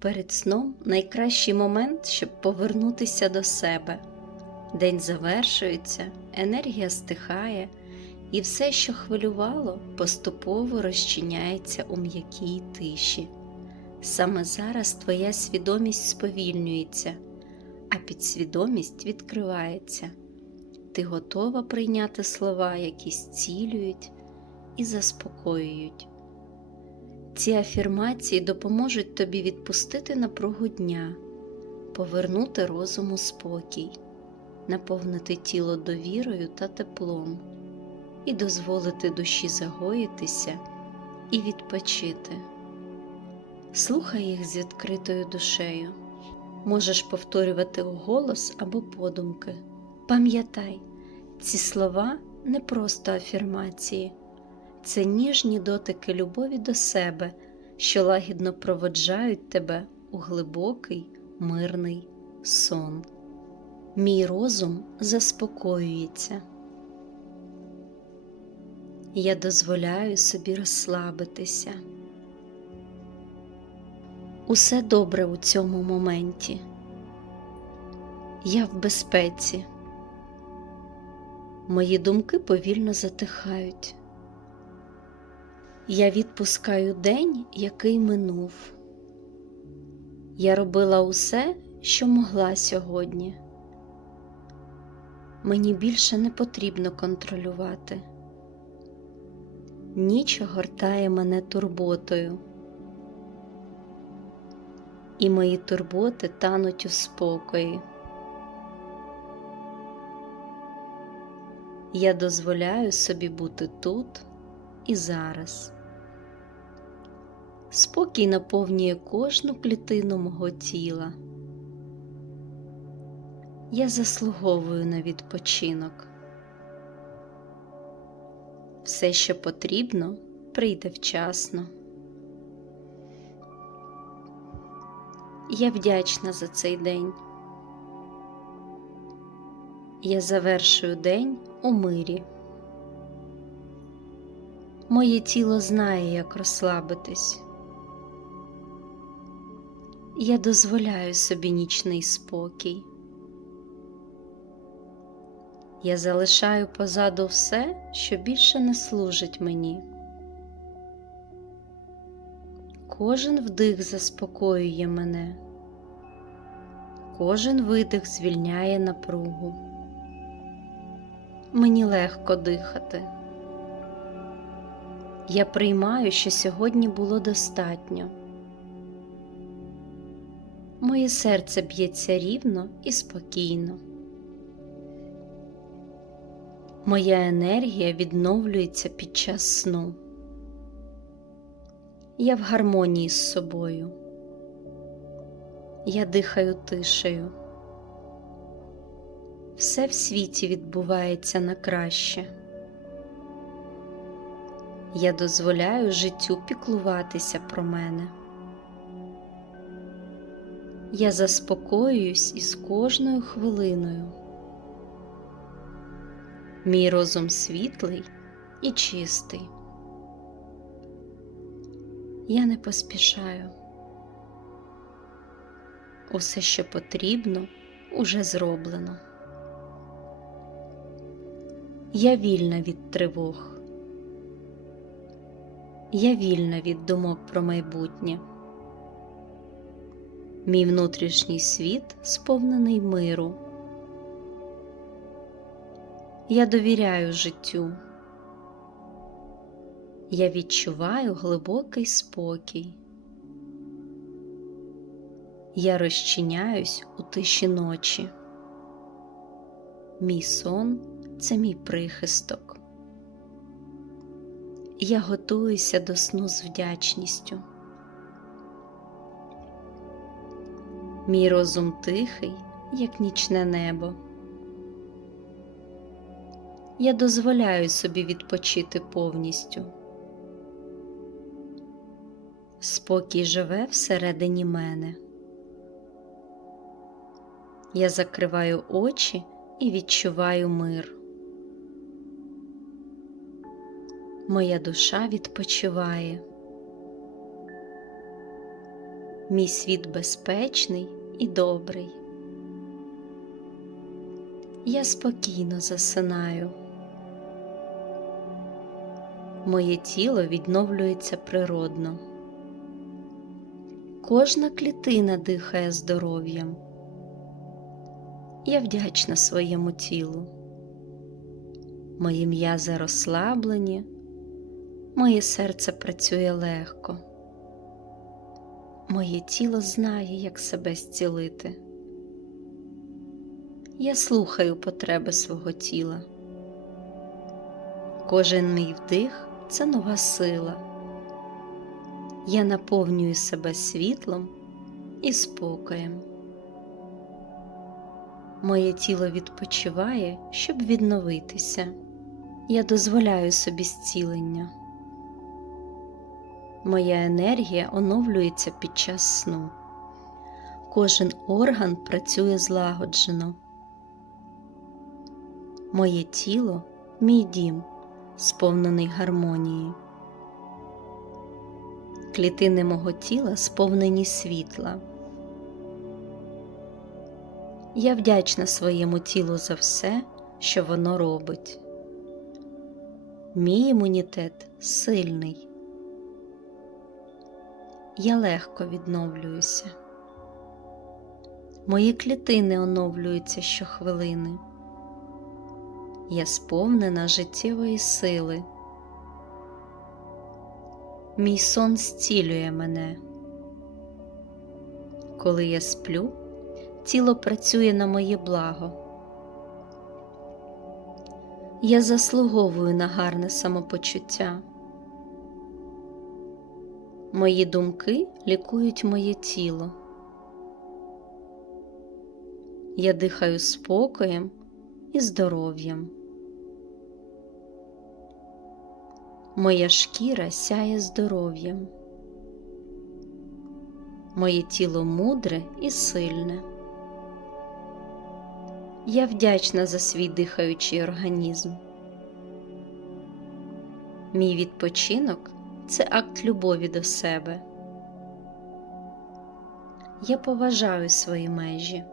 Перед сном найкращий момент, щоб повернутися до себе. День завершується, енергія стихає, і все, що хвилювало, поступово розчиняється у м'якій тиші. Саме зараз твоя свідомість сповільнюється, а підсвідомість відкривається. Ти готова прийняти слова, які зцілюють і заспокоюють. Ці афірмації допоможуть тобі відпустити напругу дня, повернути розуму спокій, наповнити тіло довірою та теплом і дозволити душі загоїтися і відпочити. Слухай їх з відкритою душею. Можеш повторювати голос або подумки. Пам'ятай, ці слова не просто афірмації це ніжні дотики любові до себе, що лагідно проводжають тебе у глибокий, мирний сон. Мій розум заспокоюється. Я дозволяю собі розслабитися. Усе добре у цьому моменті. Я в безпеці. Мої думки повільно затихають. Я відпускаю день, який минув. Я робила усе, що могла сьогодні. Мені більше не потрібно контролювати. Ніч огортає мене турботою, і мої турботи тануть у спокої. Я дозволяю собі бути тут і зараз. Спокій наповнює кожну клітину мого тіла. Я заслуговую на відпочинок. Все, що потрібно, прийде вчасно. Я вдячна за цей день. Я завершую день у мирі. Моє тіло знає, як розслабитись. Я дозволяю собі нічний спокій. Я залишаю позаду все, що більше не служить мені. Кожен вдих заспокоює мене, кожен видих звільняє напругу. Мені легко дихати. Я приймаю, що сьогодні було достатньо. Моє серце б'ється рівно і спокійно. Моя енергія відновлюється під час сну. Я в гармонії з собою. Я дихаю тишею. Все в світі відбувається на краще. Я дозволяю життю піклуватися про мене. Я заспокоююсь із кожною хвилиною. Мій розум світлий і чистий. Я не поспішаю. Усе, що потрібно, уже зроблено. Я вільна від тривог. Я вільна від думок про майбутнє. Мій внутрішній світ сповнений миру. Я довіряю життю. Я відчуваю глибокий спокій. Я розчиняюсь у тиші ночі. Мій сон це мій прихисток. Я готуюся до сну з вдячністю. Мій розум тихий, як нічне небо. Я дозволяю собі відпочити повністю. Спокій живе всередині мене. Я закриваю очі і відчуваю мир. Моя душа відпочиває. Мій світ безпечний і добрий. Я спокійно засинаю. Моє тіло відновлюється природно. Кожна клітина дихає здоров'ям. Я вдячна своєму тілу. Мої м'язи розслаблені, моє серце працює легко. Моє тіло знає, як себе зцілити. Я слухаю потреби свого тіла. Кожен мій вдих це нова сила. Я наповнюю себе світлом і спокоєм. Моє тіло відпочиває, щоб відновитися. Я дозволяю собі зцілення. Моя енергія оновлюється під час сну. Кожен орган працює злагоджено. Моє тіло мій дім, сповнений гармонії. Клітини мого тіла сповнені світла. Я вдячна своєму тілу за все, що воно робить. Мій імунітет сильний. Я легко відновлююся. Мої клітини оновлюються щохвилини. Я сповнена життєвої сили. Мій сон зцілює мене. Коли я сплю, тіло працює на моє благо. Я заслуговую на гарне самопочуття. Мої думки лікують моє тіло. Я дихаю спокоєм і здоров'ям. Моя шкіра сяє здоров'ям. Моє тіло мудре і сильне. Я вдячна за свій дихаючий організм. Мій відпочинок це акт любові до себе. Я поважаю свої межі.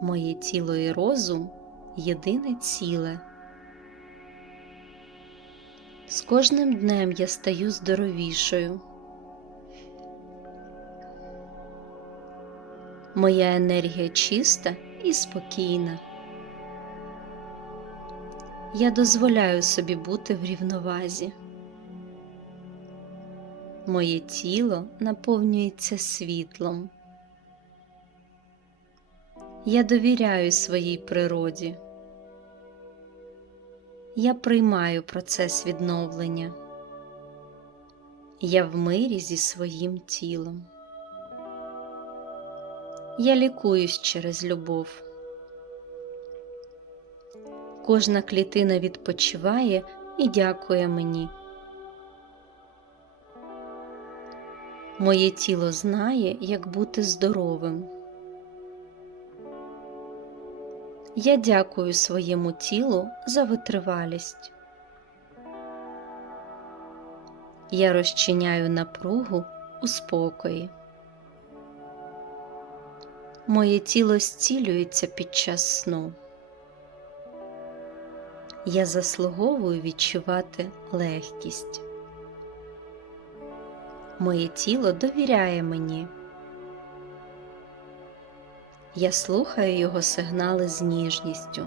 Моє тіло і розум єдине ціле. З кожним днем я стаю здоровішою. Моя енергія чиста і спокійна. Я дозволяю собі бути в рівновазі. Моє тіло наповнюється світлом. Я довіряю своїй природі. Я приймаю процес відновлення. Я в мирі зі своїм тілом. Я лікуюсь через любов. Кожна клітина відпочиває і дякує мені. Моє тіло знає, як бути здоровим. Я дякую своєму тілу за витривалість. Я розчиняю напругу у спокої. Моє тіло зцілюється під час сну. Я заслуговую відчувати легкість. Моє тіло довіряє мені. Я слухаю його сигнали з ніжністю.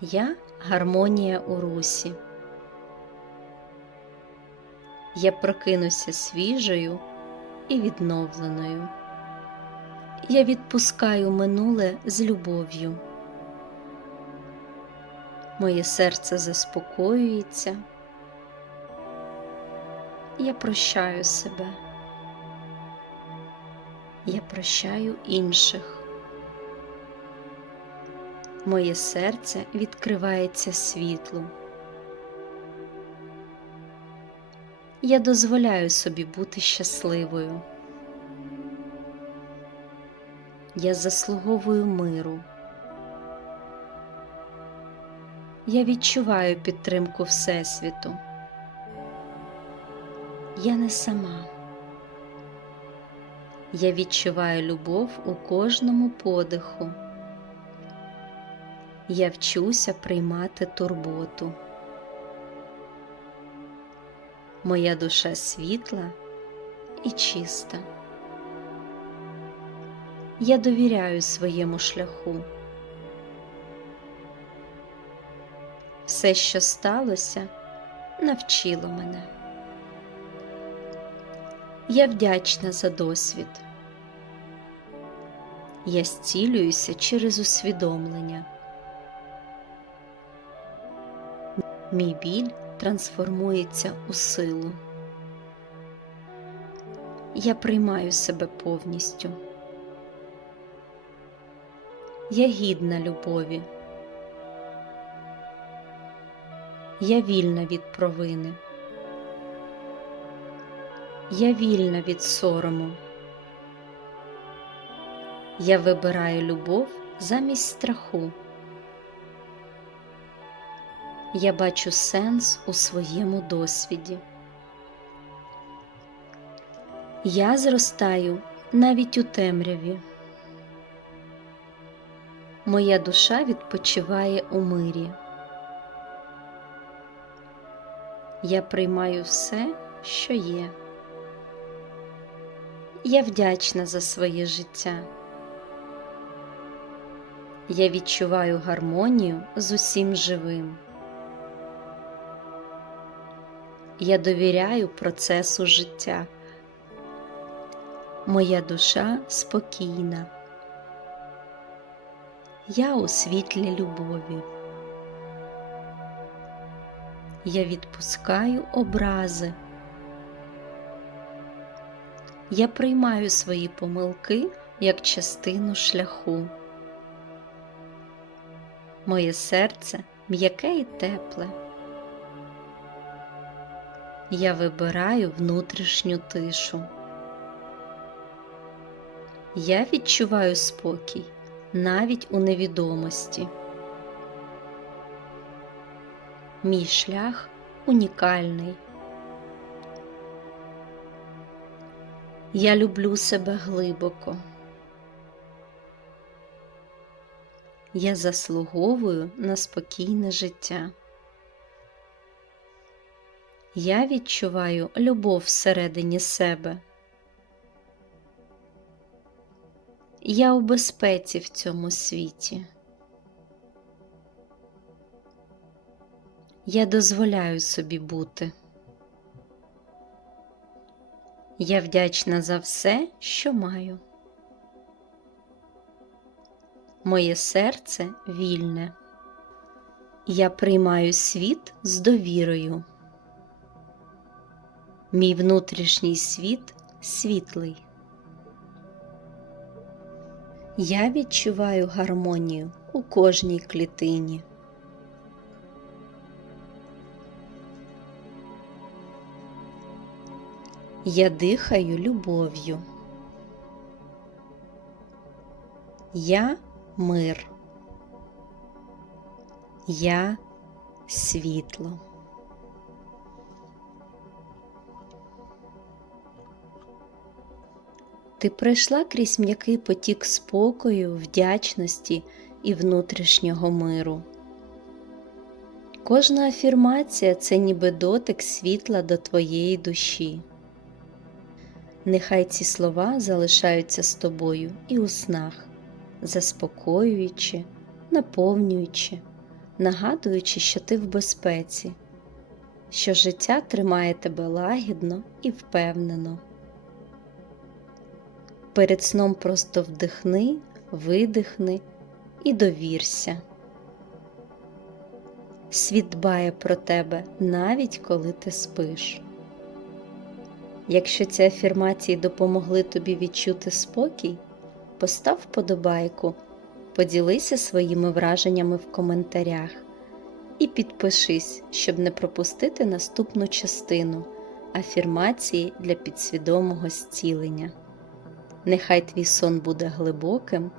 Я гармонія у русі. Я прокинуся свіжою і відновленою. Я відпускаю минуле з любов'ю. Моє серце заспокоюється. Я прощаю себе. Я прощаю інших. Моє серце відкривається світлу. Я дозволяю собі бути щасливою. Я заслуговую миру. Я відчуваю підтримку Всесвіту. я не сама. Я відчуваю любов у кожному подиху. Я вчуся приймати турботу. Моя душа світла і чиста. Я довіряю своєму шляху. Все, що сталося, навчило мене. Я вдячна за досвід. Я зцілююся через усвідомлення. Мій біль трансформується у силу. Я приймаю себе повністю. Я гідна любові. Я вільна від провини. Я вільна від сорому. Я вибираю любов замість страху. Я бачу сенс у своєму досвіді. Я зростаю навіть у темряві. Моя душа відпочиває у мирі. Я приймаю все, що є. Я вдячна за своє життя. Я відчуваю гармонію з усім живим. Я довіряю процесу життя. Моя душа спокійна. Я у світлі любові. Я відпускаю образи. Я приймаю свої помилки як частину шляху. Моє серце м'яке і тепле. Я вибираю внутрішню тишу. Я відчуваю спокій навіть у невідомості. Мій шлях унікальний. Я люблю себе глибоко. Я заслуговую на спокійне життя. Я відчуваю любов всередині себе. Я у безпеці в цьому світі. Я дозволяю собі бути. Я вдячна за все, що маю. Моє серце вільне. Я приймаю світ з довірою. Мій внутрішній світ світлий. Я відчуваю гармонію у кожній клітині. Я дихаю любов'ю. Я мир. Я світло. Ти пройшла крізь м'який потік спокою, вдячності і внутрішнього миру. Кожна афірмація це ніби дотик світла до твоєї душі. Нехай ці слова залишаються з тобою і у снах, заспокоюючи, наповнюючи, нагадуючи, що ти в безпеці, що життя тримає тебе лагідно і впевнено. Перед сном просто вдихни, видихни і довірся. Світ дбає про тебе навіть коли ти спиш. Якщо ці афірмації допомогли тобі відчути спокій, постав вподобайку, поділися своїми враженнями в коментарях і підпишись, щоб не пропустити наступну частину афірмації для підсвідомого зцілення. Нехай твій сон буде глибоким,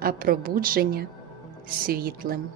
а пробудження світлим.